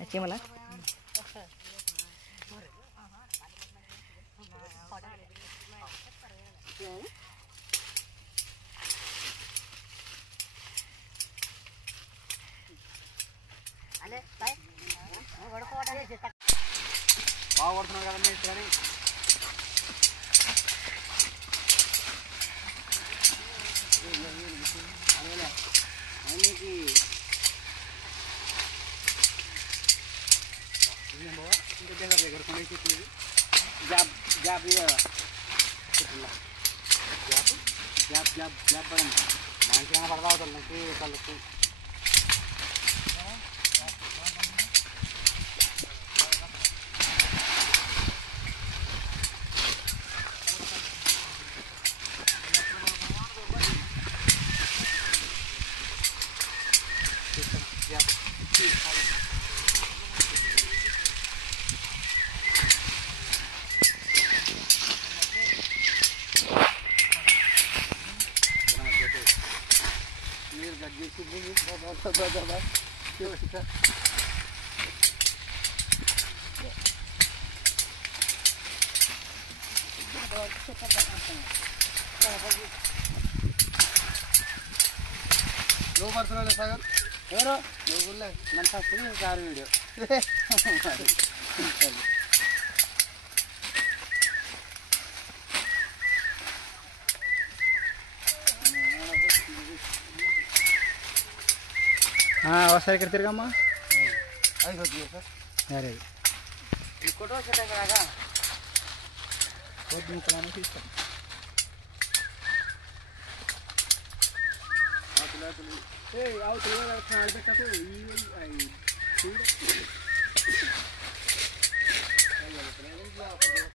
Macam mana? బాగా కొడుతున్నావు కదా మీరు సరే అన్నికి ఇంత దగ్గర కొన్ని చెట్లు job job job job job మంచిగా పడతా అవుతుంది నాకు వాళ్ళకు నువ్వు పడుతున్నావు సాగర్ ఎవరో నువ్వు నన్ను వస్తుంది కారు వీడియో ఒకసారి ఇక్కడ తిరగమ్మా అది కొద్దిగా సార్ సరే ఇంకోటో సెట్ రాగా కొద్ది ముక్కలనే తీస్తాం అవుతుంది